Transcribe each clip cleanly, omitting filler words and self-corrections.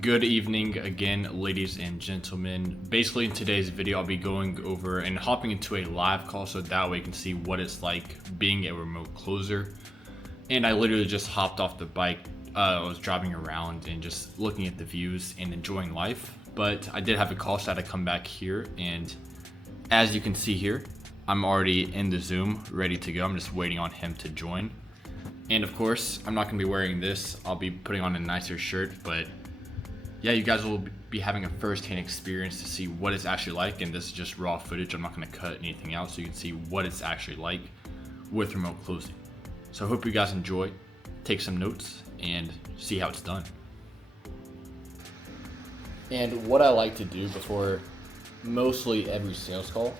Good evening again, ladies and gentlemen. Basically, in today's video, I'll be going over and hopping into a live call so that way you can see what it's like being a remote closer. And I literally just hopped off the bike. I was driving around and just looking at the views and enjoying life. But I did have a call, so I had to come back here. And as you can see here, I'm already in the Zoom, ready to go. I'm just waiting on him to join. And of course, I'm not gonna be wearing this. I'll be putting on a nicer shirt, but yeah, you guys will be having a first-hand experience to see what it's actually like, and this is just raw footage. I'm not going to cut anything out, so you can see what it's actually like with remote closing. So I hope you guys enjoy, take some notes, and see how it's done. And what I like to do before mostly every sales call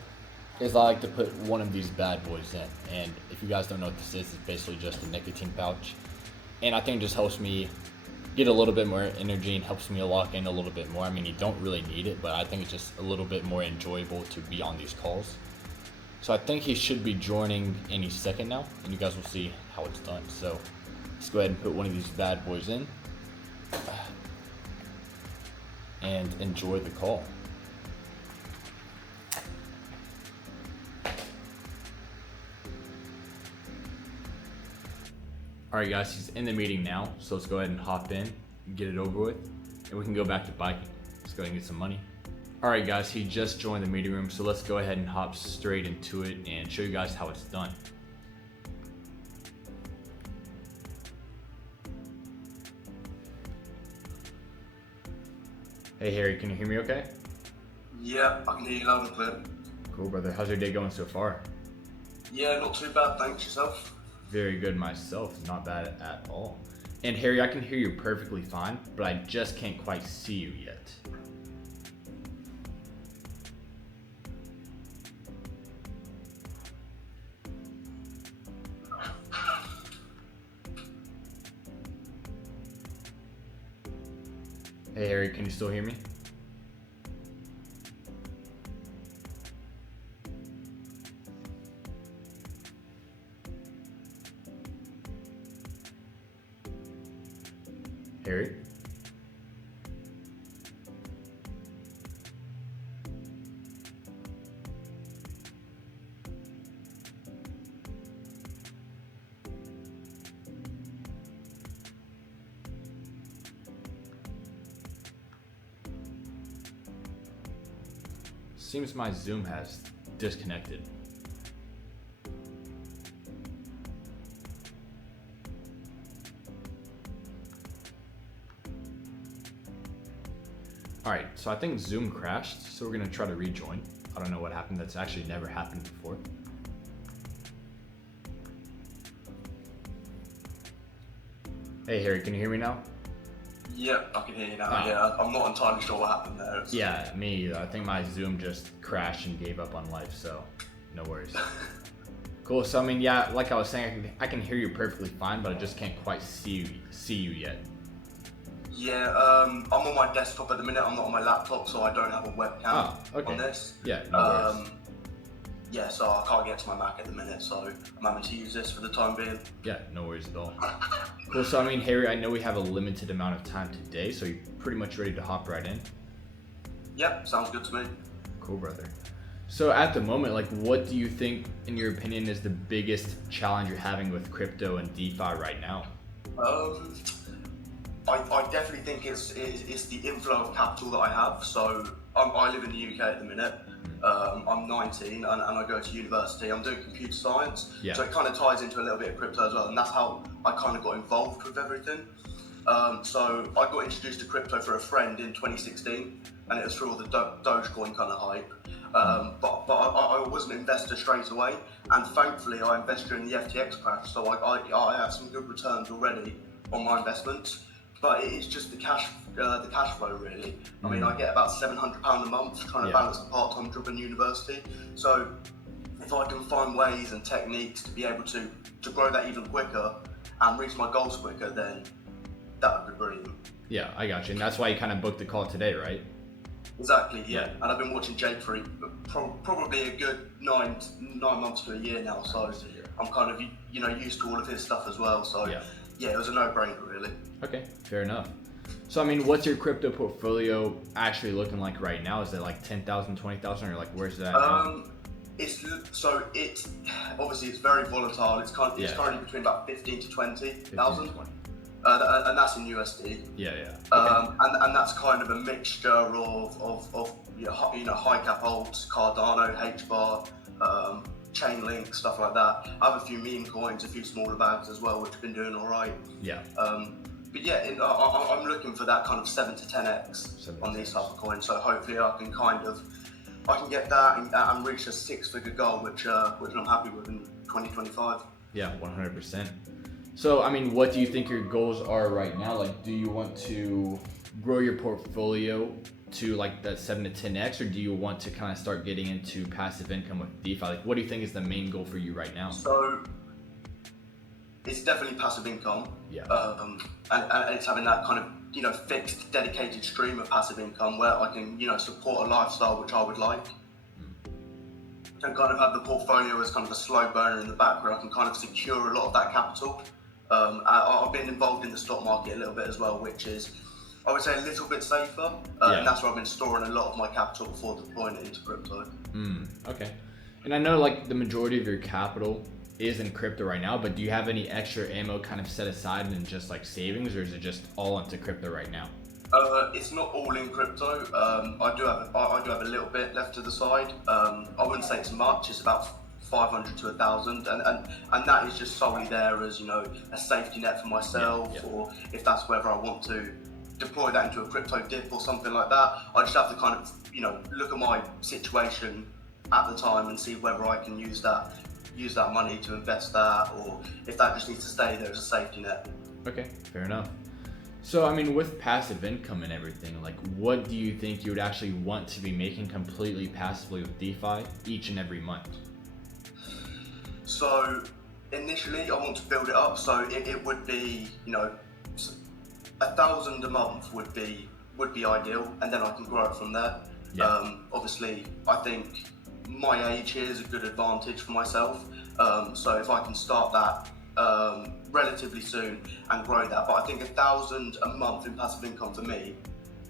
is I like to put one of these bad boys in. And if you guys don't know what this is, it's basically just a nicotine pouch. And I think it just helps me get a little bit more energy and helps me lock in a little bit more. I mean, you don't really need it, but I think it's just a little bit more enjoyable to be on these calls. So I think he should be joining any second now, and you guys will see how it's done. So let's go ahead and put one of these bad boys in and enjoy the call. All right, guys, he's in the meeting now, so let's go ahead and hop in and get it over with, and we can go back to biking. Let's go ahead and get some money. All right, guys, he just joined the meeting room, so let's go ahead and hop straight into it and show you guys how it's done. Hey, Harry, can you hear me okay? Yeah, I can hear you loud and clear. Cool, brother. How's your day going so far? Yeah, not too bad, thanks. Yourself? Very good myself, not bad at all. And Harry, I can hear you perfectly fine, but I just can't quite see you yet. Hey Harry, can you still hear me? Harry? Seems my Zoom has disconnected. Alright, so I think Zoom crashed, so we're gonna try to rejoin. I don't know what happened, that's actually never happened before. Hey Harry, can you hear me now? Yeah, I can hear you now. Oh. Yeah, I'm not entirely sure what happened there. Yeah, me either. I think my Zoom just crashed and gave up on life, so no worries. Cool, so I mean, yeah, like I was saying, I can hear you perfectly fine, but I just can't quite see you yet. Yeah, I'm on my desktop at the minute. I'm not on my laptop, so I don't have a webcam on this. Yeah, no worries. Yeah, so I can't get to my Mac at the minute, so I'm having to use this for the time being. Yeah, no worries at all. Cool, so I mean, Harry, I know we have a limited amount of time today, so you're pretty much ready to hop right in? Yep, sounds good to me. Cool, brother. So at the moment, like, what do you think, in your opinion, is the biggest challenge you're having with crypto and DeFi right now? I definitely think it's the inflow of capital that I have. So I live in the UK at the minute. I'm 19 and I go to university. I'm doing computer science, so it kind of ties into a little bit of crypto as well, and that's how I kind of got involved with everything. So I got introduced to crypto for a friend in 2016, and it was through all the Dogecoin kind of hype. But I wasn't an investor straight away, and thankfully I invested in the FTX crash, so I have some good returns already on my investments. But it's just the cash flow really. I mean, I get about £700 a month trying to balance a part-time job in university. So if I can find ways and techniques to be able to grow that even quicker and reach my goals quicker, then that would be brilliant. Yeah, I got you. And that's why you kind of booked the call today, right? Exactly, yeah. And I've been watching Jake for probably a good nine months to a year now. So I'm kind of used to all of his stuff as well. So yeah, it was a no-brainer really. Okay, fair enough. So I mean, what's your crypto portfolio actually looking like right now? Is it like 10,000, 20,000, or like where's that now? It's so it obviously it's very volatile. It's currently between about 15 to 20,000, 20. and that's in USD. Yeah, yeah. Okay. And that's kind of a mixture of high cap holds, Cardano, HBAR, Chainlink, stuff like that. I have a few meme coins, a few smaller bags as well, which have been doing all right. Yeah. But yeah, I'm looking for that kind of 7 to 10x on these type of coins. So hopefully I can get that and reach a 6-figure goal, which I'm happy with in 2025. Yeah, 100%. So, I mean, what do you think your goals are right now? Like, do you want to grow your portfolio to like that 7 to 10x, or do you want to kind of start getting into passive income with DeFi? Like, what do you think is the main goal for you right now? So, it's definitely passive income. Yeah. And it's having that kind of, fixed, dedicated stream of passive income where I can, support a lifestyle which I would like. And kind of have the portfolio as kind of a slow burner in the back where I can kind of secure a lot of that capital. I've been involved in the stock market a little bit as well, which is, I would say, a little bit safer. And that's where I've been storing a lot of my capital before deploying it into crypto. Okay. And I know like the majority of your capital is in crypto right now, but do you have any extra ammo kind of set aside in just like savings, or is it just all into crypto right now? It's not all in crypto. I do have a little bit left to the side. I wouldn't say it's much. It's about 500 to 1,000, and that is just solely there as a safety net for myself, or if that's whether I want to deploy that into a crypto dip or something like that. I just have to kind of look at my situation at the time and see whether I can use that money to invest that, or if that just needs to stay there as a safety net. Okay, fair enough. So, I mean, with passive income and everything, like what do you think you would actually want to be making completely passively with DeFi each and every month? So, initially, I want to build it up. So, it would be, 1,000 a month would be ideal, and then I can grow it from there. Yeah. Obviously, I think my age here is a good advantage for myself. So, if I can start that relatively soon and grow that, but I think 1,000 a month in passive income for me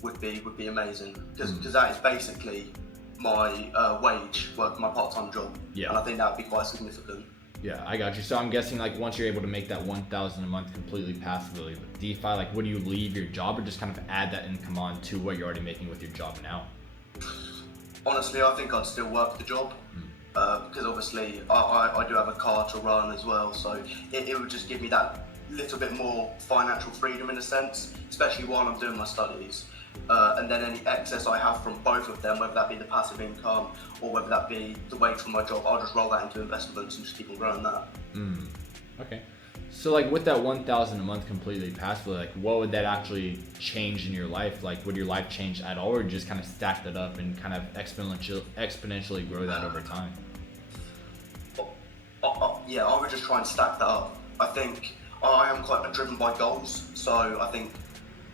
would be amazing, because that is basically my wage working my part-time job. Yeah. And I think that would be quite significant. Yeah, I got you. So I'm guessing like once you're able to make that 1,000 a month completely passively with DeFi, like would you leave your job or just kind of add that income on to what you're already making with your job now? Honestly, I think I'd still work the job. Because obviously I do have a car to run as well, so it would just give me that little bit more financial freedom in a sense, especially while I'm doing my studies. And then any excess I have from both of them, whether that be the passive income or whether that be the wage from my job, I'll just roll that into investments and just keep on growing that. Okay. So like with that 1,000 a month completely passively, like what would that actually change in your life? Like would your life change at all, or just kind of stack that up and kind of exponentially grow that over time? Yeah, I would just try and stack that up. I think I am quite driven by goals, so I think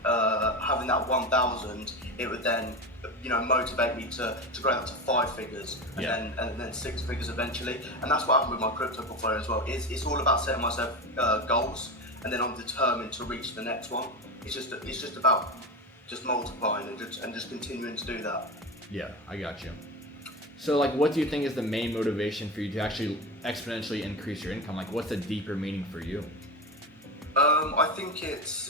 having that 1,000, it would then motivate me to grow that to 5 figures and then 6 figures eventually. And that's what happened with my crypto portfolio as well. It's all about setting myself goals, and then I'm determined to reach the next one. It's just about just multiplying and just continuing to do that. Yeah, I got you. So like what do you think is the main motivation for you to actually exponentially increase your income? Like what's the deeper meaning for you? I think it's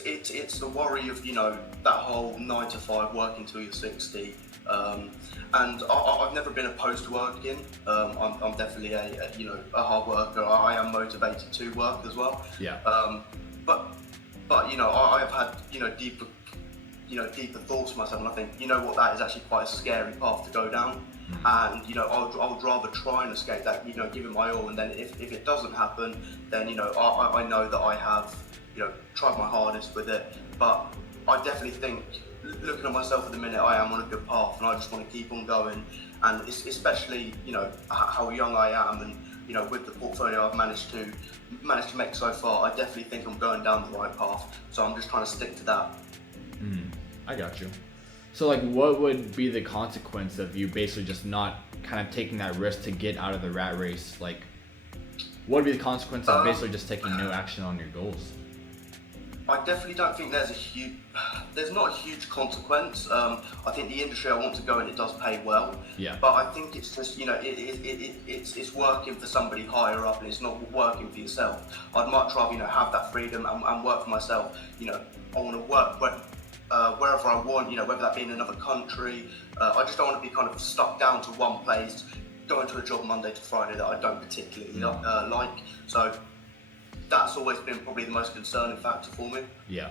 the worry of that whole 9 to 5 working till you're 60, and I've never been opposed to working. I'm definitely a hard worker. I am motivated to work as well. Yeah. But I've had deeper thoughts for myself, and I think what, that is actually quite a scary path to go down. And I would rather try and escape that, give it my all, and then if it doesn't happen, then I know that I have tried my hardest with it. But I definitely think, looking at myself at the minute, I am on a good path, and I just want to keep on going. And it's especially how young I am, and with the portfolio I've managed to make so far, I definitely think I'm going down the right path. So I'm just trying to stick to that. I got you. So like what would be the consequence of you basically just not kind of taking that risk to get out of the rat race? Like what would be the consequence of basically just taking no action on your goals? I definitely don't think there's not a huge consequence. I think the industry I want to go in, it does pay well. Yeah. But I think it's just, it's working for somebody higher up, and it's not working for yourself. I'd much rather, have that freedom and work for myself. I want to work wherever I want, whether that be in another country. I just don't want to be kind of stuck down to one place, going to a job Monday to Friday that I don't particularly like. So that's always been probably the most concerning factor for me. Yeah.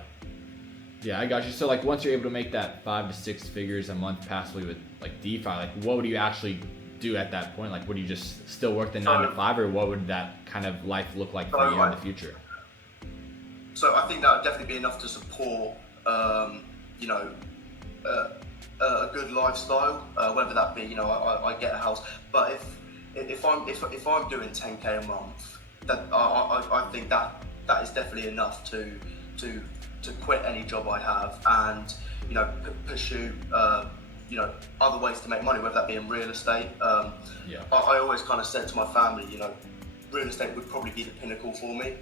Yeah, I got you. So like once you're able to make that 5 to 6 figures a month passively with like DeFi, like what would you actually do at that point? Like would you just still work the 9 to 5, or what would that kind of life look like for you in the future? So I think that would definitely be enough to support, a good lifestyle, whether that be, I get a house. But if I'm doing 10K a month, that I think that is definitely enough to quit any job I have and pursue other ways to make money, whether that be in real estate. I always kind of said to my family, real estate would probably be the pinnacle for me.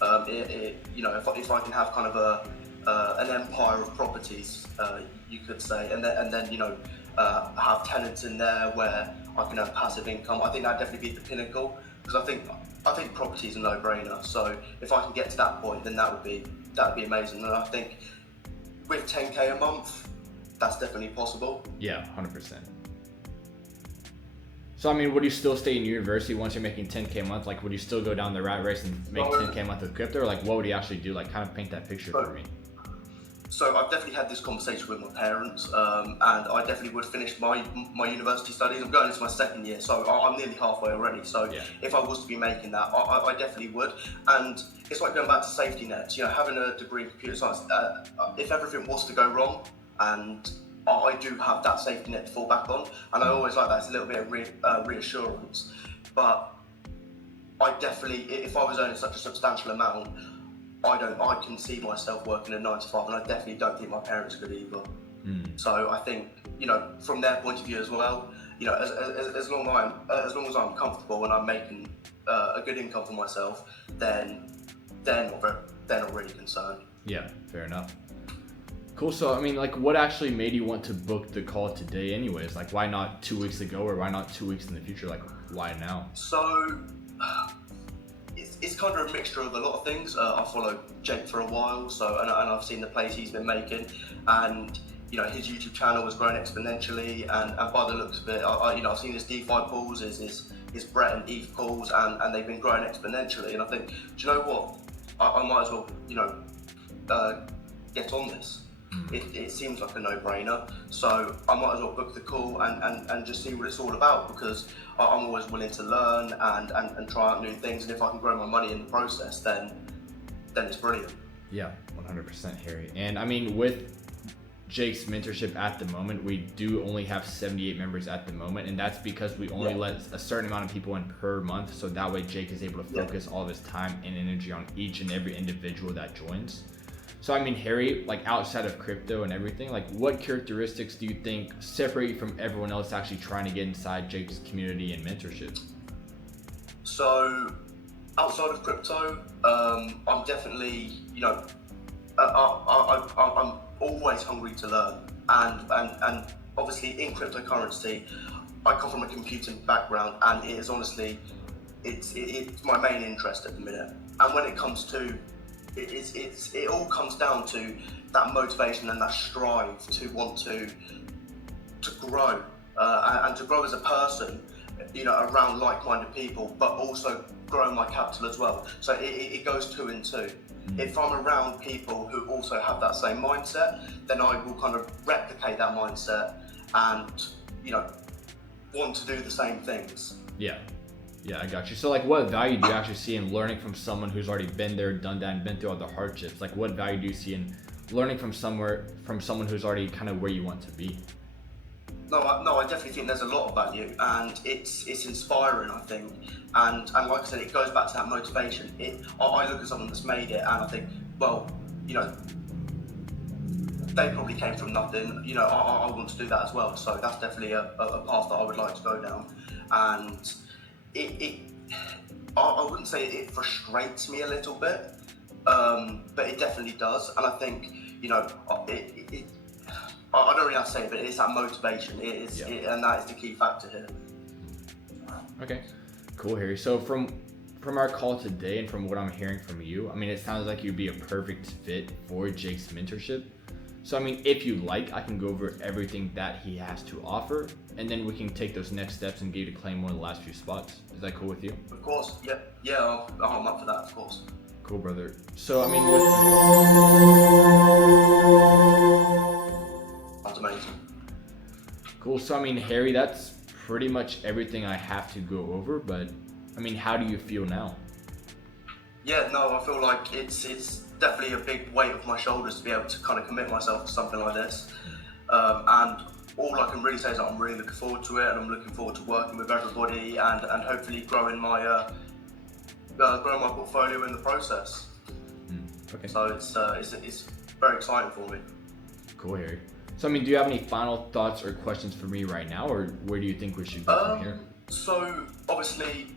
If I can have kind of an empire of properties, you could say, and then have tenants in there where I can have passive income. I think that'd definitely be the pinnacle, because I think property is a no-brainer. So if I can get to that point, then that'd be amazing. And I think with 10K a month, that's definitely possible. Yeah, 100%. So I mean, would you still stay in university once you're making 10K a month? Like, would you still go down the rat race and make 10K a month with crypto, or like what would you actually do? Like, kind of paint that picture for me. So I've definitely had this conversation with my parents, and I definitely would finish my university studies. I'm going into my second year, so I'm nearly halfway already. So if I was to be making that, I definitely would. And it's like going back to safety nets. Having a degree in computer science, if everything was to go wrong, and I do have that safety net to fall back on, and I always like that. It's a little bit of reassurance. But I definitely, if I was earning such a substantial amount, I can see myself working a 9 to 5, and I definitely don't think my parents could either. So I think, from their point of view as well, as long as I'm comfortable and I'm making a good income for myself, then they're not really concerned. Yeah, fair enough. Cool. So I mean, like, what actually made you want to book the call today anyways? Like, why not 2 weeks ago, or why not 2 weeks in the future? Like, why now? So it's kind of a mixture of a lot of things. I followed Jake for a while, and I've seen the plays he's been making, and his YouTube channel was growing exponentially, and by the looks of it, I've seen his DeFi pools, his Brett and ETH pools, and they've been growing exponentially. And I think, do you know what? I might as well get on this. It seems like a no-brainer, so I might as well book the call and just see what it's all about, because I'm always willing to learn and try out new things, and if I can grow my money in the process, then it's brilliant. Yeah, 100%, Harry. And I mean, with Jake's mentorship at the moment, we do only have 78 members at the moment, and that's because we only let a certain amount of people in per month, so that way Jake is able to focus all of his time and energy on each and every individual that joins. So I mean, Harry, like, outside of crypto and everything, like, what characteristics do you think separate you from everyone else actually trying to get inside Jake's community and mentorship? So outside of crypto, I'm definitely, I'm always hungry to learn, and obviously in cryptocurrency, I come from a computing background, and it is honestly, it's my main interest at the minute. And when it comes to it all comes down to that motivation and that strive to want to grow, and to grow as a person, around like-minded people, but also grow my capital as well. So it goes 2 and 2. If I'm around people who also have that same mindset, then I will kind of replicate that mindset and, want to do the same things. Yeah, I got you. So like, what value do you actually see in learning from someone who's already been there, done that, and been through all the hardships? Like, what value do you see in learning from someone who's already kind of where you want to be? No, I definitely think there's a lot of value, and it's inspiring, I think. And like I said, it goes back to that motivation. I look at someone that's made it, and I think, well, they probably came from nothing. I want to do that as well. So that's definitely a path that I would like to go down. And I wouldn't say it frustrates me a little bit, but it definitely does. And I think, you know, I don't really have to say it, but it's that motivation. And that is the key factor here. Okay, cool, Harry. So from our call today and from what I'm hearing from you, I mean, it sounds like you'd be a perfect fit for Jake's mentorship. So, I mean, if you like, I can go over everything that he has to offer, and then we can take those next steps and get you to claim one of the last few spots. Is that cool with you? Of course, yeah, I'm up for that, of course. Cool, brother. So, I mean, That's amazing. Cool. So, I mean, Harry, that's pretty much everything I have to go over, but, I mean, how do you feel now? Yeah, no, I feel like it's definitely a big weight off my shoulders to be able to kind of commit myself to something like this. And all I can really say is that I'm really looking forward to it, and I'm looking forward to working with everybody and hopefully growing my portfolio in the process. Okay. So it's very exciting for me. Cool, Harry. So, I mean, do you have any final thoughts or questions for me right now, or where do you think we should go from here? So, obviously,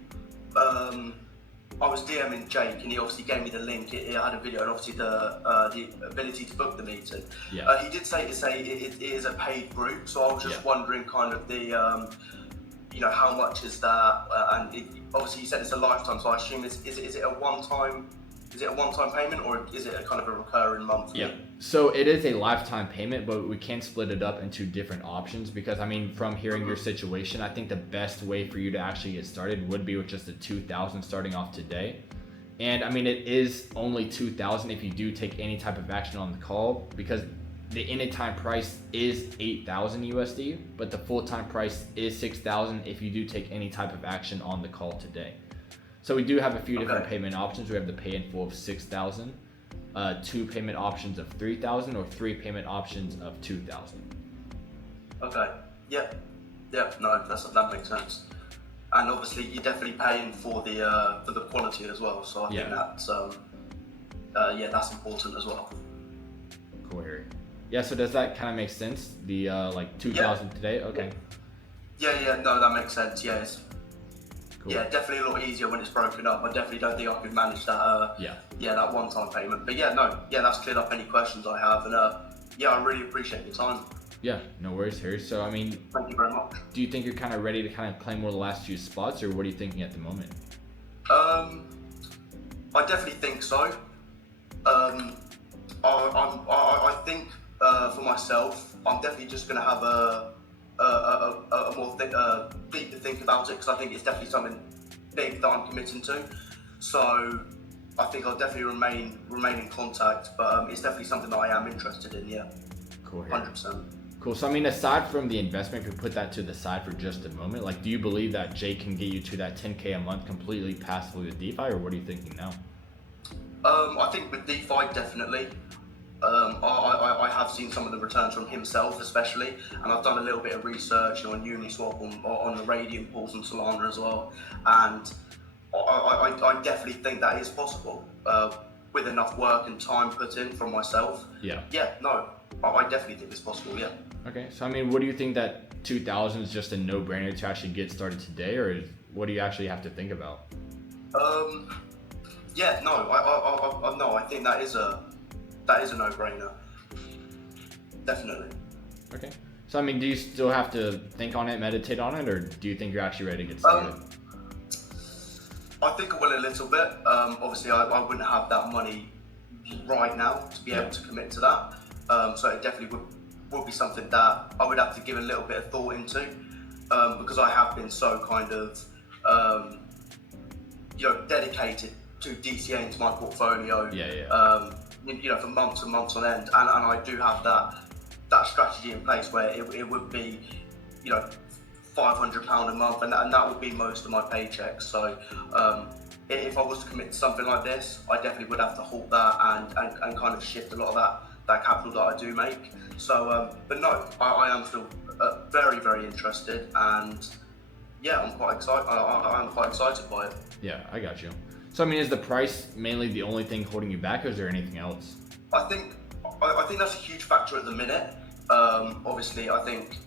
I was DMing Jake, and he obviously gave me the link. It had a video, and obviously the ability to book the meeting. Yeah. He did say it is a paid group, so I was just wondering kind of the, you know, how much is that? Obviously, he said it's a lifetime, so I assume is it a one-time? Is it a one-time payment, or is it a kind of a recurring monthly? Yeah. So it is a lifetime payment, but we can split it up into different options because, I mean, from hearing your situation, I think the best way for you to actually get started would be with just the 2,000 starting off today. And I mean, it is only 2,000 if you do take any type of action on the call, because the anytime price is 8,000 USD, but the full-time price is 6,000 if you do take any type of action on the call today. So we do have a few different payment options. We have the pay in full of 6,000, 2 payment options of 3,000, or 3 payment options of 2,000. Okay. Yeah. No, that makes sense. And obviously, you're definitely paying for the quality as well. So I think that's that's important as well. Cool, Harry. Yeah. So does that kind of make sense? The like 2,000 today. Okay. Yeah. No, that makes sense. Yes. Cool. Yeah, definitely a lot easier when it's broken up. I definitely don't think I could manage that. That one-time payment. But that's cleared up any questions I have, and I really appreciate your time. Yeah, no worries, Harry. So, I mean, thank you very much. Do you think you're kind of ready to kind of claim one of the last few spots, or what are you thinking at the moment? I definitely think so. I think for myself, I'm definitely just going to have a more deep to think about it, because I think it's definitely something big that I'm committing to. So I think I'll definitely remain in contact, but it's definitely something that I am interested in. Yeah. Cool. 100%. Cool. So I mean, aside from the investment, if we put that to the side for just a moment, like, do you believe that Jake can get you to that 10K a month completely passively with DeFi, or what are you thinking now? I think with DeFi, definitely. I have seen some of the returns from himself, especially, and I've done a little bit of research on Uniswap, on the Radiant pools and Solana as well, and I definitely think that is possible with enough work and time put in from myself. I definitely think it's possible. Yeah. Okay, so I mean, what do you think, that 2,000 is just a no-brainer to actually get started today, or what do you actually have to think about? I think that is a no-brainer. Definitely. Okay. So I mean, do you still have to think on it, meditate on it, or do you think you're actually ready to get started? I think I will a little bit. Obviously, I wouldn't have that money right now to be able to commit to that. So it definitely would be something that I would have to give a little bit of thought into, because I have been so kind of dedicated to DCA into my portfolio. For months and months on end, and I do have that strategy in place where it would be, £500 a month, and that would be most of my paychecks. So if I was to commit to something like this, I definitely would have to halt that and kind of shift a lot of that capital that I do make. So, but no, I am still very, very interested, and I'm quite excited. I'm quite excited by it. Yeah, I got you. So I mean, is the price mainly the only thing holding you back, or is there anything else? I think that's a huge factor at the minute. Obviously, I think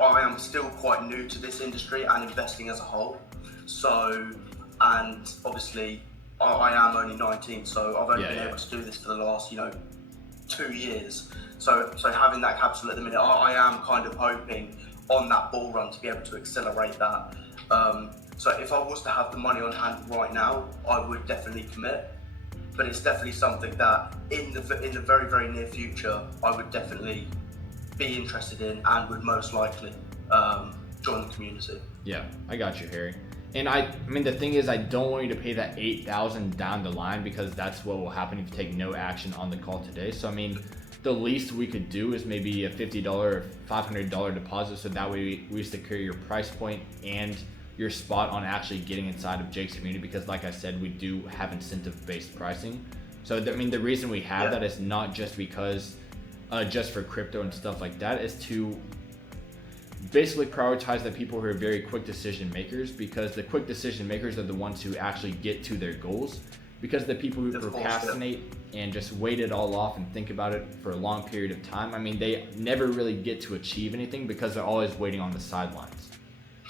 I am still quite new to this industry and investing as a whole. So, and obviously, I am only 19, so I've only been yeah. able to do this for the last, 2 years. So having that capital at the minute, I am kind of hoping on that bull run to be able to accelerate that. So if I was to have the money on hand right now, I would definitely commit. But it's definitely something that in the very, very near future, I would definitely be interested in and would most likely join the community. Yeah, I got you, Harry. And I mean, the thing is, I don't want you to pay that $8,000 down the line, because that's what will happen if you take no action on the call today. So I mean, the least we could do is maybe a $50 or $500 deposit, so that way we secure your price point and your spot on actually getting inside of Jake's community, because like I said, we do have incentive-based pricing. So I mean, the reason we have that is not just because just for crypto and stuff like that, is to basically prioritize the people who are very quick decision makers, because the quick decision makers are the ones who actually get to their goals. Because the people who procrastinate and just wait it all off and think about it for a long period of time, I mean, they never really get to achieve anything because they're always waiting on the sidelines.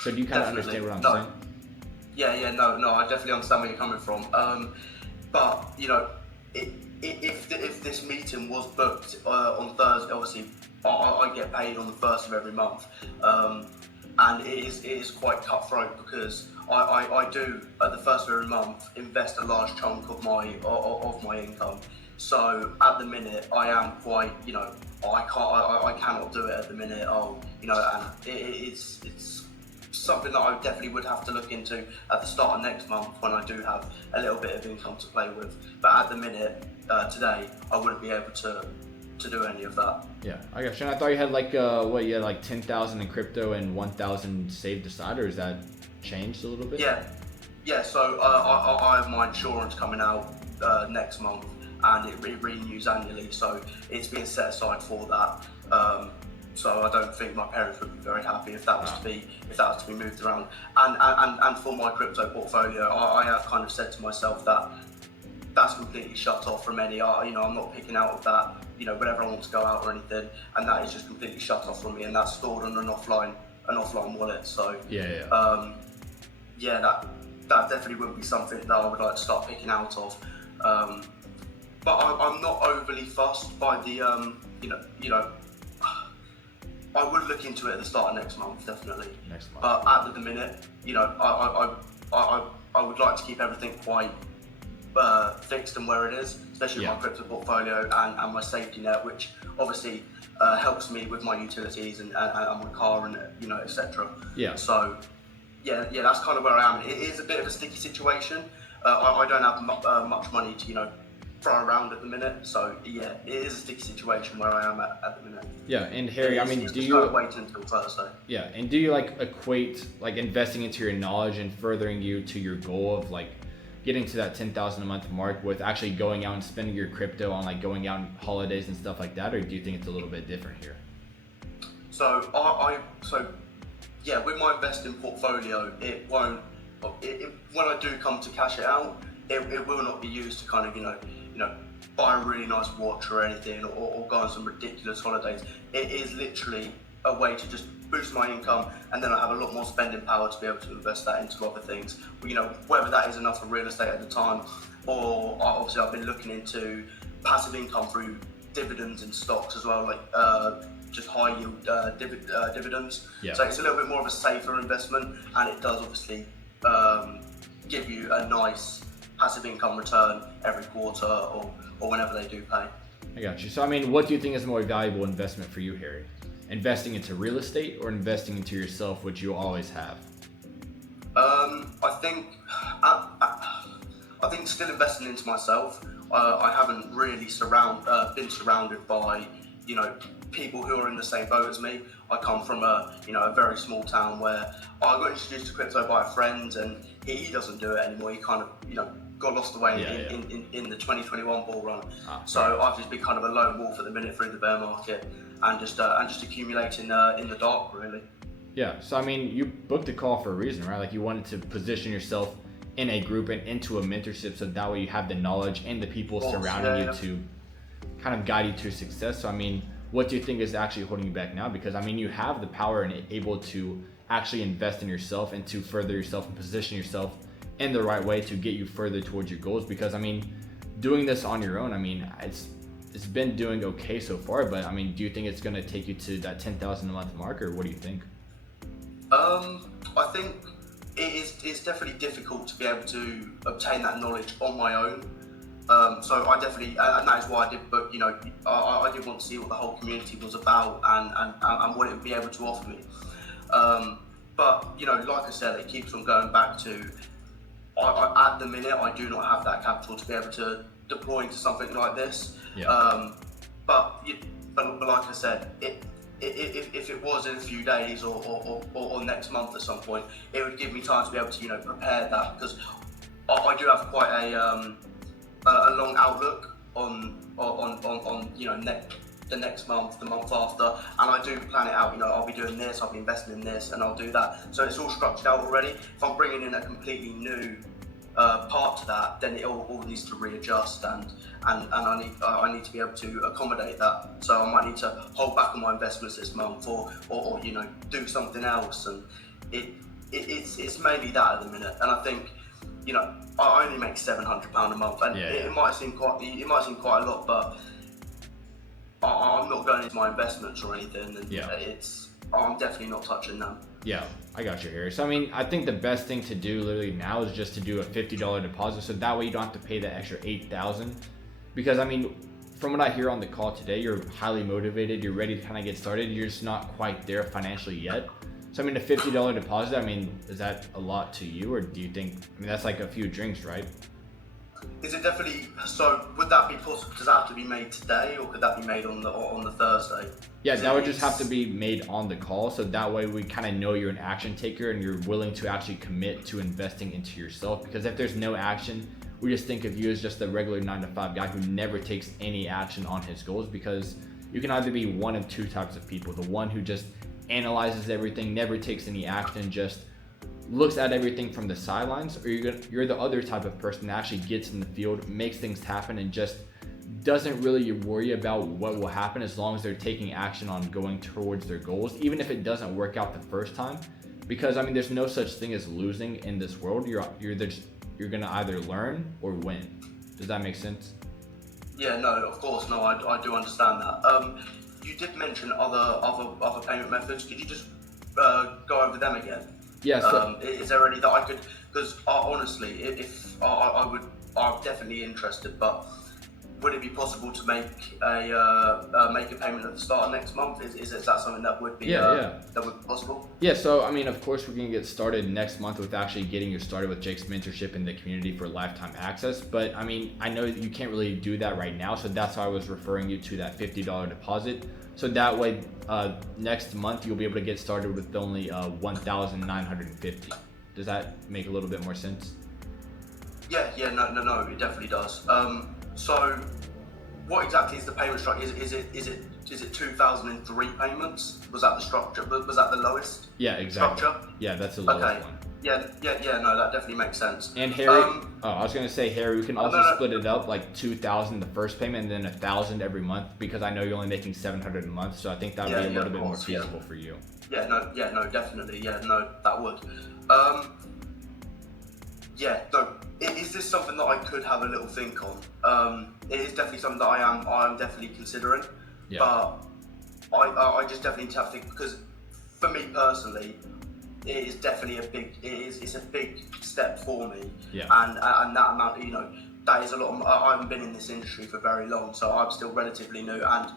So do you kind of understand what I'm saying? Yeah, no, I definitely understand where you're coming from. But if this meeting was booked on Thursday, obviously I get paid on the first of every month, and it is quite cutthroat, because I do at the first of every month invest a large chunk of my income. So at the minute I am quite, I cannot do it at the minute. And it's something that I definitely would have to look into at the start of next month, when I do have a little bit of income to play with. But at the minute, today, I wouldn't be able to do any of that. Yeah, I got you. And I thought you had like 10,000 in crypto and 1,000 saved aside, or is that changed a little bit? Yeah. So I have my insurance coming out next month, and it renews annually. So it's being set aside for that. So I don't think my parents would be very happy if that was to be moved around. And for my crypto portfolio, I have kind of said to myself that that's completely shut off from any. I'm not picking out of that. Whenever I want to go out or anything, and that is just completely shut off from me, and that's stored on an offline wallet. So that definitely would be something that I would like to start picking out of. But I'm not overly fussed by the I would look into it at the start of next month, definitely. Next month. But at the minute, I would like to keep everything quite fixed and where it is, especially my crypto portfolio and my safety net, which obviously helps me with my utilities and my car and etc. Yeah. So that's kind of where I am. It is a bit of a sticky situation. I don't have much money to throw around at the minute, so it is a sticky situation where I am at the minute. Yeah, and Harry, I mean, do you wait until Thursday? Yeah, and do you equate investing into your knowledge and furthering you to your goal of getting to that 10,000 a month mark with actually going out and spending your crypto on going out on holidays and stuff like that, or do you think it's a little bit different here? So with my investing portfolio, it won't. When I do come to cash it out, it will not be used to kind of buy a really nice watch or anything, or go on some ridiculous holidays. It is literally a way to just boost my income, and then I have a lot more spending power to be able to invest that into other things. Whether that is enough for real estate at the time, or obviously I've been looking into passive income through dividends and stocks as well, just high yield dividends. Yeah. So it's a little bit more of a safer investment, and it does obviously give you a nice passive income return every quarter or whenever they do pay. I got you. So I mean, what do you think is a more valuable investment for you, Harry? Investing into real estate or investing into yourself, which you always have? I think still investing into myself. I haven't really been surrounded by people who are in the same boat as me. I come from a very small town where I got introduced to crypto by a friend, and he doesn't do it anymore. He kind of got lost away in the 2021 bull run. So I've just been kind of a lone wolf at the minute through the bear market, and just accumulating in the dark, really. Yeah. So I mean, you booked a call for a reason, right? You wanted to position yourself in a group and into a mentorship, so that way you have the knowledge and the people surrounding you to kind of guide you to success. So I mean, what do you think is actually holding you back now? Because I mean, you have the power and able to actually invest in yourself and to further yourself and position yourself in the right way to get you further towards your goals. Because I mean, doing this on your own, I mean, it's been doing okay so far, but I mean, do you think it's going to take you to that 10,000 a month mark, or what do you think? I think it's definitely difficult to be able to obtain that knowledge on my own. So I definitely, and that is why I did, but you know, I did want to see what the whole community was about and what it would be able to offer me. But you know, like I said, it keeps on going back to, at the minute, I do not have that capital to be able to deploy into something like this. Yeah. But like I said, if it was in a few days or next month at some point, it would give me time to be able to, you know, prepare that, because I do have quite a long outlook on you know, the next month, the month after, and I do plan it out. You know, I'll be doing this, I'll be investing in this, and I'll do that. So it's all structured out already. If I'm bringing in a completely new part to that, then it all needs to readjust, and I need to be able to accommodate that. So I might need to hold back on my investments this month, or you know, do something else, and it's mainly that at the minute. And I think, you know, I only make £700 a month, and it might seem quite a lot, but I'm not going into my investments or anything, and I'm definitely not touching them. Yeah, I got you, Harry. So I mean, I think the best thing to do literally now is just to do a $50 deposit, so that way you don't have to pay the extra $8,000. Because I mean, from what I hear on the call today, you're highly motivated, you're ready to kind of get started, you're just not quite there financially yet. So I mean, a $50 deposit, I mean, is that a lot to you, or do you think, I mean, that's like a few drinks, right? Is it definitely, so would that be possible? Does that have to be made today, or could that be made on the Thursday? Yeah, that would just have to be made on the call, so that way we kind of know you're an action taker and you're willing to actually commit to investing into yourself. Because if there's no action, we just think of you as just a regular 9-to-5 guy who never takes any action on his goals. Because you can either be one of two types of people: the one who just analyzes everything, never takes any action, just looks at everything from the sidelines, or you're the other type of person that actually gets in the field, makes things happen, and just doesn't really worry about what will happen as long as they're taking action on going towards their goals, even if it doesn't work out the first time. Because I mean, there's no such thing as losing in this world. You're gonna either learn or win. Does that make sense? Yeah, no, of course, no, I do understand that. You did mention other payment methods. Could you just go over them again? Yeah. So, is there any that I could? Because honestly, if I'm definitely interested, but would it be possible to make a payment at the start of next month? Is that something that would be that would be possible? Yeah, so I mean, of course, we're gonna get started next month with actually getting you started with Jake's mentorship in the community for lifetime access. But I mean, I know that you can't really do that right now, so that's why I was referring you to that $50 deposit. So that way, next month you'll be able to get started with only $1,950. Does that make a little bit more sense? Yeah, no, it definitely does. So, what exactly is the payment structure? Is it 2003 payments? Was that the structure? Was that the lowest? Yeah, exactly. Structure? Yeah, that's the lowest one. Yeah, no, that definitely makes sense. And Harry, I was gonna say, Harry, we can also split it up, like 2,000 the first payment and then 1,000 every month, because I know you're only making 700 a month, so I think that would be a little bit more feasible for you. Yeah, no, definitely, that would. Is this something that I could have a little think on? It is definitely something that I am definitely considering, but I just definitely need to have to think, because for me personally, it is definitely it's a big step for me, and that amount, you know, that is a lot. I haven't been in this industry for very long, so I'm still relatively new, and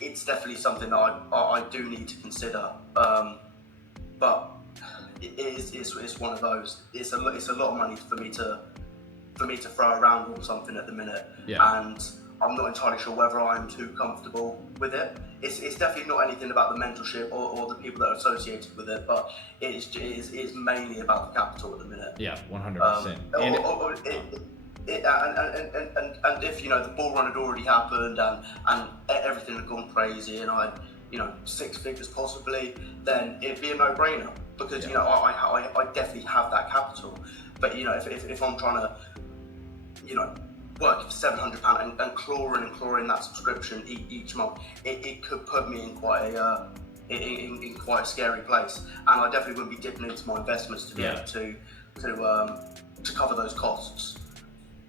it's definitely something that I do need to consider. But it's one of those. It's a lot of money for me to throw around on something at the minute, and I'm not entirely sure whether I'm too comfortable with it. It's definitely not anything about the mentorship or the people that are associated with it, but it is mainly about the capital at the minute. Yeah, 100%. And if, you know, the bull run had already happened and everything had gone crazy and I had, you know, 6 figures possibly, then it'd be a no-brainer, because you know, I definitely have that capital. But you know, if I'm trying to, you know, work for £700 and claw in that subscription each month, it could put me in quite a scary place, and I definitely wouldn't be dipping into my investments to be able to to cover those costs.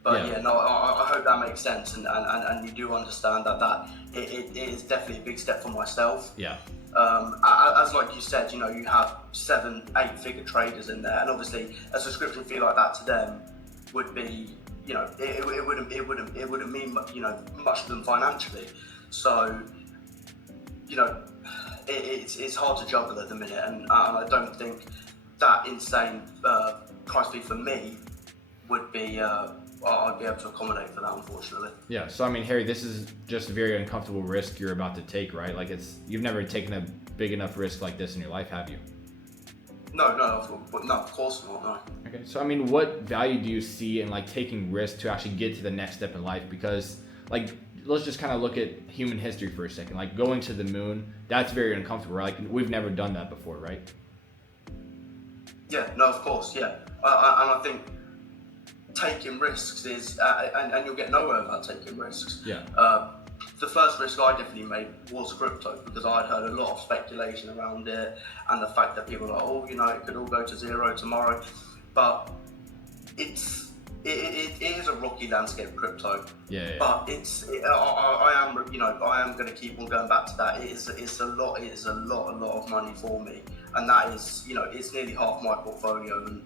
But yeah, no, I hope that makes sense, and you do understand that it is definitely a big step for myself. Yeah. As like you said, you know, you have 7-8 figure traders in there, and obviously a subscription fee like that to them would be, you know, it wouldn't mean, you know, much to them financially. So, you know, it's hard to juggle at the minute, and I don't think that insane price fee for me would be. I'd be able to accommodate for that, unfortunately. Yeah. So I mean, Harry, this is just a very uncomfortable risk you're about to take, right? Like you've never taken a big enough risk like this in your life, have you? No, of course not. No. Okay. So I mean, what value do you see in like taking risks to actually get to the next step in life? Because like, let's just kind of look at human history for a second. Like going to the moon, that's very uncomfortable, right? Like we've never done that before, right? Yeah. No, of course. Yeah. And I think taking risks is, and you'll get nowhere without taking risks. Yeah. The first risk I definitely made was crypto, because I'd heard a lot of speculation around it, and the fact that people are like, oh, you know, it could all go to zero tomorrow. But it is a rocky landscape, crypto. Yeah. But I am going to keep on going back to that. It's a lot of money for me, and that is, you know, it's nearly half my portfolio, and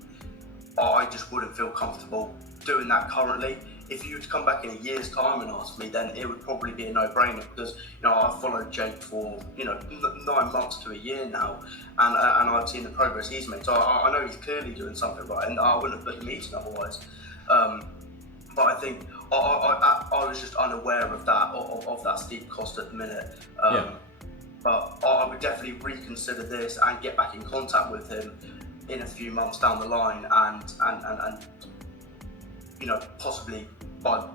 I just wouldn't feel comfortable doing that currently. If you were to come back in a year's time and ask me, then it would probably be a no-brainer, because, you know, I've followed Jake for, you know, 9 months to a year now, and I've seen the progress he's made. So I know he's clearly doing something right, and I wouldn't have put him eating otherwise. But I think I was just unaware of that steep cost at the minute. But I would definitely reconsider this and get back in contact with him in a few months down the line, and you know, possibly by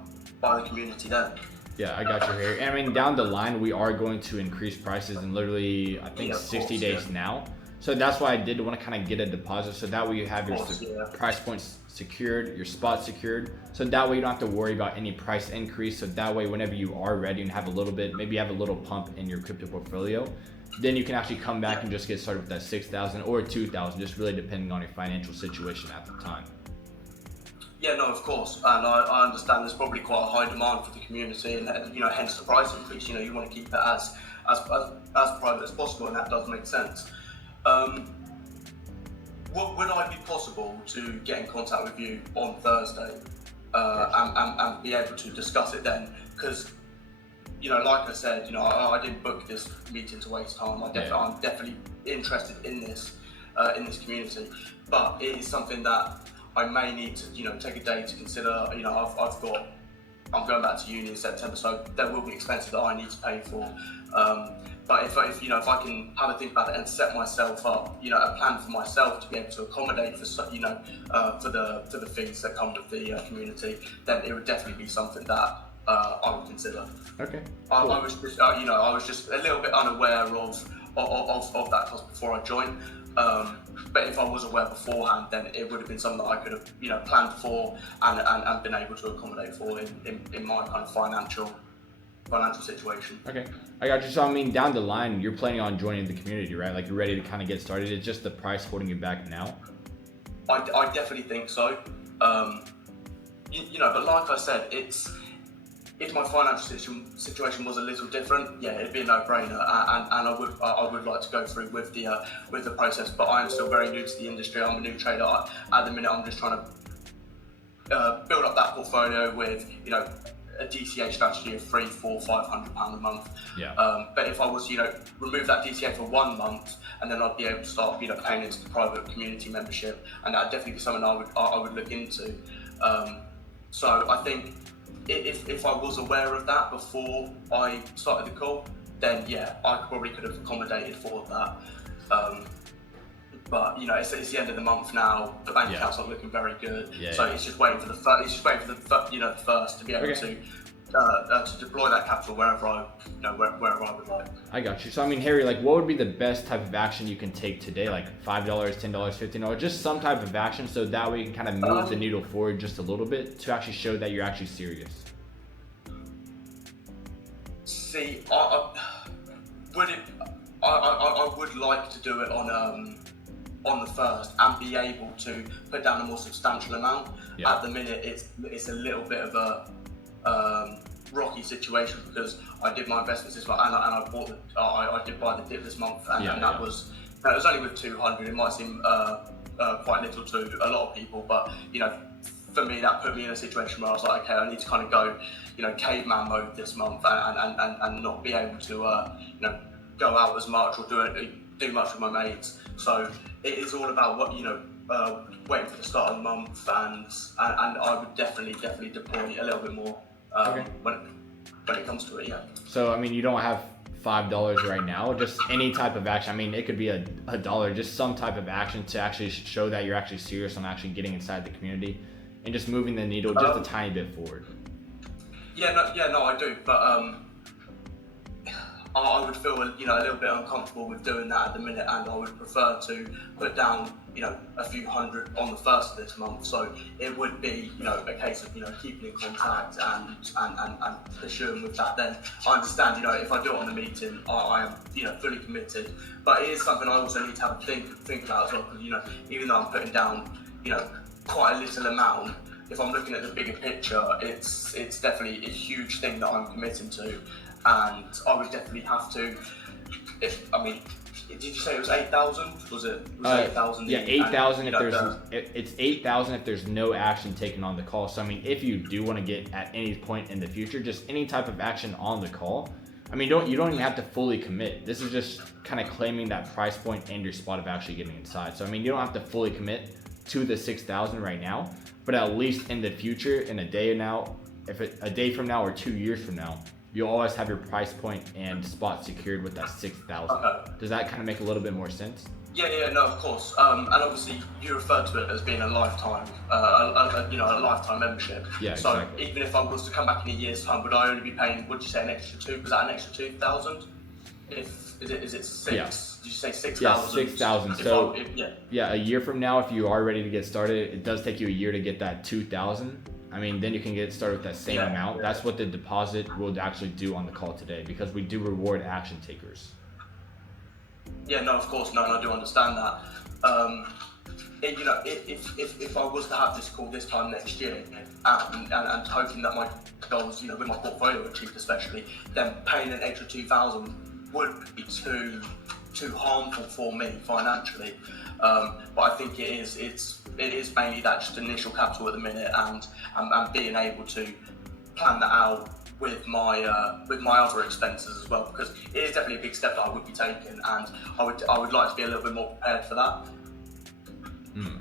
the community then. Yeah, I got you here. And I mean, down the line, we are going to increase prices in literally, I think, 60 days now. So that's why I did want to kind of get a deposit, so that way you have your price points secured, your spot secured. So that way you don't have to worry about any price increase. So that way, whenever you are ready and have a little bit, maybe you have a little pump in your crypto portfolio, then you can actually come back and just get started with that 6,000 or 2,000, just really depending on your financial situation at the time. Yeah, no, of course, and I understand there's probably quite a high demand for the community, and you know, hence the price increase. You know, you want to keep it as private as possible, and that does make sense. Would I be possible to get in contact with you on Thursday and be able to discuss it then? Because, you know, like I said, you know, I didn't book this meeting to waste time. I'm definitely interested in this community, but it is something that I may need to, you know, take a day to consider. You know, I'm going back to uni in September, so there will be expenses that I need to pay for. But if you know, if I can have a think about it and set myself up, you know, a plan for myself to be able to accommodate for, you know, for the fees that come with the community, then it would definitely be something that I would consider. Okay. Cool. I was just, you know, I was just a little bit unaware of that cost before I joined. But if I was aware beforehand, then it would have been something that I could have, you know, planned for and been able to accommodate for in my kind of financial situation. Okay, I got you. So I mean, down the line, you're planning on joining the community, right? Like you're ready to kind of get started. It's just the price holding you back now. I definitely think so. You know, but like I said, if my financial situation was a little different, yeah, it'd be a no-brainer, and I would like to go through with the process. But I am still very new to the industry. I'm a new trader. At the minute, I'm just trying to build up that portfolio with, you know, a DCA strategy of £300, £400, £500 a month. Yeah. But if I was, you know, remove that DCA for 1 month, and then I'd be able to start, you know, paying into the private community membership, and that'd definitely be something I would look into. So I think if I was aware of that before I started the call, then yeah, I probably could have accommodated for that. But you know, it's the end of the month now. The bank account's not looking very good, so it's just waiting for the first to be able to deploy that capital wherever I would like. I got you. So I mean, Harry, like, what would be the best type of action you can take today? Like $5, $10, $15, just some type of action, so that way you can kind of move the needle forward just a little bit to actually show that you're actually serious. See, I would like to do it on on the first and be able to put down a more substantial amount. At the minute, it's a little bit of a rocky situation because I did my investments this month and I did buy the dip this month, and that was only with 200. It might seem quite little to a lot of people, but for me, that put me in a situation where I was like, okay, I need to kind of go, caveman mode this month and not be able to, go out as much or do much with my mates. So it is all about what, waiting for the start of the month, and I would definitely deploy a little bit more when it comes to it, yeah. So, I mean, you don't have $5 right now, just any type of action. I mean, it could be a dollar, just some type of action to actually show that you're actually serious on actually getting inside the community and just moving the needle just a tiny bit forward. No, I do, but I would feel a little bit uncomfortable with doing that at the minute, and I would prefer to put down a few hundred on the first of this month. So it would be a case of keeping in contact and pursuing with that. Then I understand if I do it on the meeting, I am fully committed. But it is something I also need to have a think about as well, because even though I'm putting down quite a little amount, if I'm looking at the bigger picture, it's definitely a huge thing that I'm committing to, and I would definitely have to. Did you say it was 8,000? Was it 8,000? Yeah, 8,000 it's 8,000 if there's no action taken on the call. So I mean, if you do want to get at any point in the future, just any type of action on the call. I mean, you don't even have to fully commit. This is just kind of claiming that price point and your spot of actually getting inside. So I mean, you don't have to fully commit to the 6,000 right now, but at least in the future, in a day from now or 2 years from now, you'll always have your price point and spot secured with that 6,000. Does that kind of make a little bit more sense? Yeah, no, of course. And obviously, you referred to it as being a lifetime, a lifetime membership. Yeah, so exactly. Even if I was to come back in a year's time, would I only be paying? Would you say an extra two? Was that an extra 2,000? Is it six? Yeah. Did you say 6,000? Yeah, 6,000. So a year from now, if you are ready to get started, it does take you a year to get that 2,000. I mean, then you can get started with that same amount. That's what the deposit will actually do on the call today, because we do reward action takers. Yeah, no, of course, no, and I do understand that. If I was to have this call this time next year, and hoping that my goals, with my portfolio achieved especially, then paying an extra 2,000 would be too harmful for me financially. But I think it is mainly that just initial capital at the minute, and being able to plan that out with my other expenses as well, because it is definitely a big step that I would be taking, and I would like to be a little bit more prepared for that.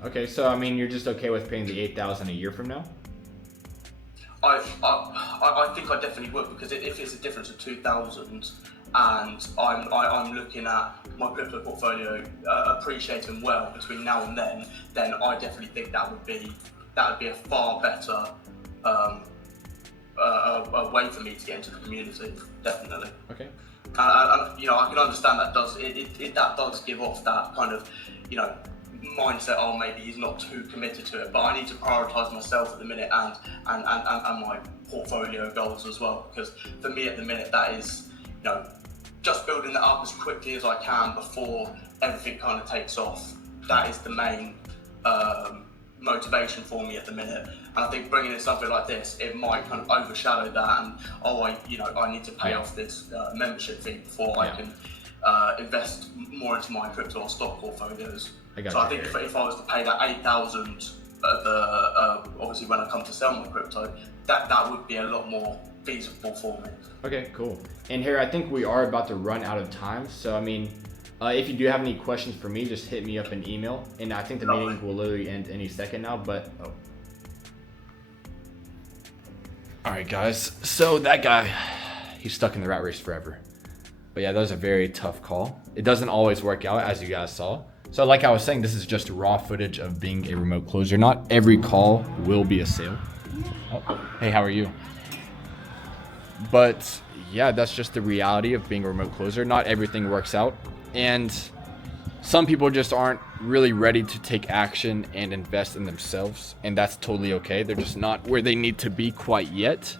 Okay, so I mean, you're just okay with paying the 8,000 a year from now? I think I definitely would, because if it's a difference of 2,000, and I'm looking at my crypto portfolio appreciating well between now and then I definitely think that would be a far better a way for me to get into the community, definitely. Okay. And I can understand that does give off that kind of mindset. Oh, maybe he's not too committed to it, but I need to prioritize myself at the minute and my portfolio goals as well, because for me at the minute that is just building that up as quickly as I can before everything kind of takes off. That is the main motivation for me at the minute. And I think bringing in something like this, it might kind of overshadow that, and I need to pay off this membership fee before I can invest more into my crypto or stock portfolios. So I think if I was to pay that 8,000 obviously when I come to sell my crypto, that would be a lot more feasible for me. Okay, cool. And here, I think we are about to run out of time. So, I mean, if you do have any questions for me, just hit me up an email. And I think the meeting will literally end any second now, but, All right, guys. So that guy, he's stuck in the rat race forever. But yeah, that was a very tough call. It doesn't always work out, as you guys saw. So like I was saying, this is just raw footage of being a remote closer. Not every call will be a sale. Oh, hey, how are you? But yeah, that's just the reality of being a remote closer. Not everything works out. And some people just aren't really ready to take action and invest in themselves. And that's totally okay. They're just not where they need to be quite yet.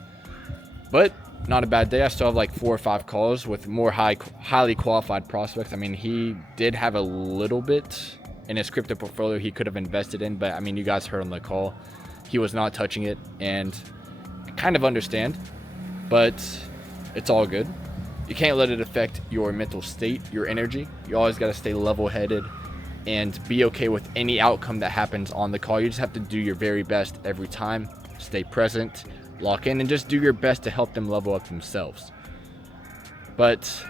But not a bad day. I still have like 4 or 5 calls with more highly qualified prospects. I mean, he did have a little bit in his crypto portfolio he could have invested in, but I mean, you guys heard on the call, he was not touching it, and I kind of understand, but it's all good. You can't let it affect your mental state, your energy. You always got to stay level-headed and be okay with any outcome that happens on the call. You just have to do your very best every time, stay present, lock in, and just do your best to help them level up themselves. But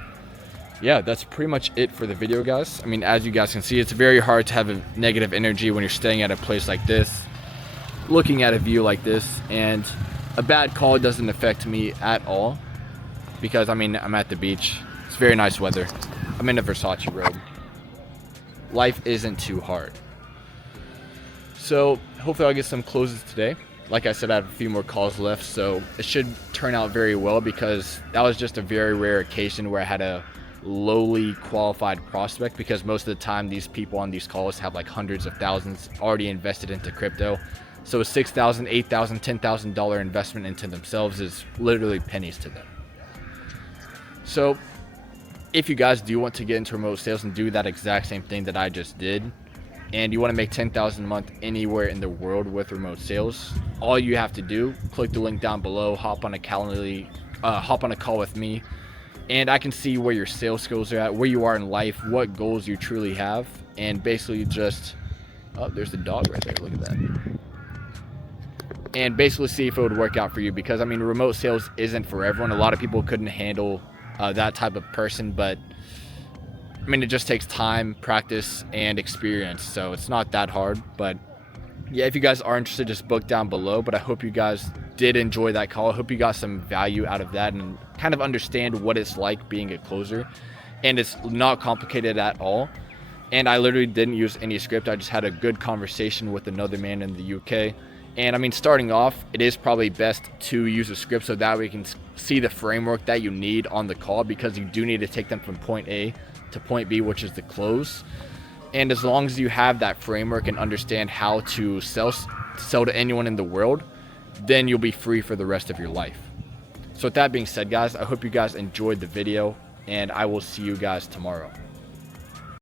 yeah, that's pretty much it for the video, guys. I mean, as you guys can see, it's very hard to have a negative energy when you're staying at a place like this, looking at a view like this, and a bad call doesn't affect me at all because, I mean, I'm at the beach. It's very nice weather. I'm in a Versace robe. Life isn't too hard. So hopefully I'll get some closes today. Like I said, I have a few more calls left, so it should turn out very well because that was just a very rare occasion where I had a lowly qualified prospect, because most of the time these people on these calls have like hundreds of thousands already invested into crypto. So a $6,000, $8,000, $10,000 investment into themselves is literally pennies to them. So if you guys do want to get into remote sales and do that exact same thing that I just did, and you want to make $10,000 a month anywhere in the world with remote sales, all you have to do, click the link down below, hop on a call with me, and I can see where your sales skills are at, where you are in life, what goals you truly have, and basically just, oh, there's the dog right there, look at that. And basically see if it would work out for you, because I mean, remote sales isn't for everyone. A lot of people couldn't handle that type of person, but I mean, it just takes time, practice, and experience, so it's not that hard. But yeah, if you guys are interested, just book down below. But I hope you guys did enjoy that call. I hope you got some value out of that and kind of understand what it's like being a closer. And it's not complicated at all. And I literally didn't use any script. I just had a good conversation with another man in the UK. And I mean, starting off, it is probably best to use a script so that we can see the framework that you need on the call, because you do need to take them from point A to point B, which is the close. And as long as you have that framework and understand how to sell to anyone in the world, then you'll be free for the rest of your life. So with that being said, guys, I hope you guys enjoyed the video, and I will see you guys tomorrow.